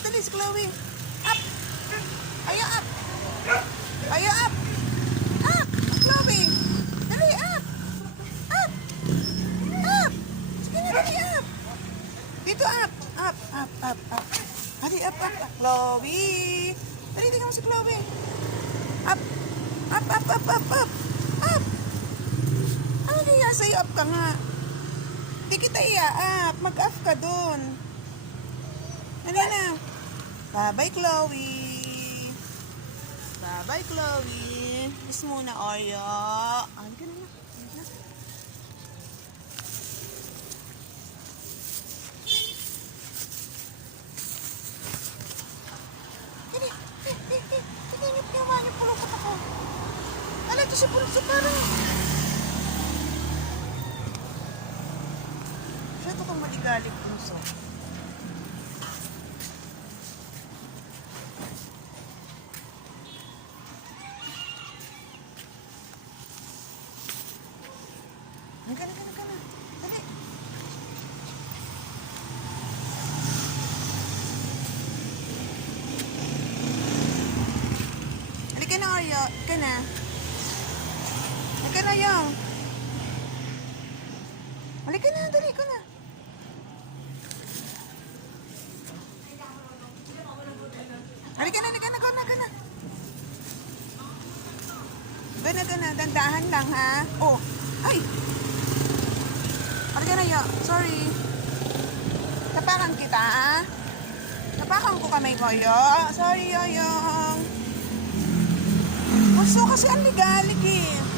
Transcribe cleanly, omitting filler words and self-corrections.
dali si Chloe. Up! Ayo, up! Ayo, up! Up! Chloe! Dali, up! Up! Up! Sige na, dali, up! Dito, up! Up, up, up, up. Dali, up, up, up. Chloe! Dali, tingnan mo si Chloe. Up! Up, up, up, up, up! Up! Ano kaya sa'yo? Up ka nga. Di kita iya-up. Mag-up ka dun. Dali na. Bye-bye, Chloe. Bye-bye, Chloe. Kiss muna, Oreo. Ano ka na na? Hindi. Hindi niyo pinawa niyo pulupot ako. Ala, ito si Pulso parang. Siya ito kang maligalig, Pulso. Ang gana. Dali. Halika na, Oreo. Halika na. Halika na, Yung. Halika na, dali ko na. Halika na. Gana. Gana. Dandahan lang, ha? Oh. Ay! Halika na, Yung. Sorry. Tapakan kita, ha? Tapakan ko kamay ko, Yung. Sorry, Yung. Gusto kasi ang ligalig, eh.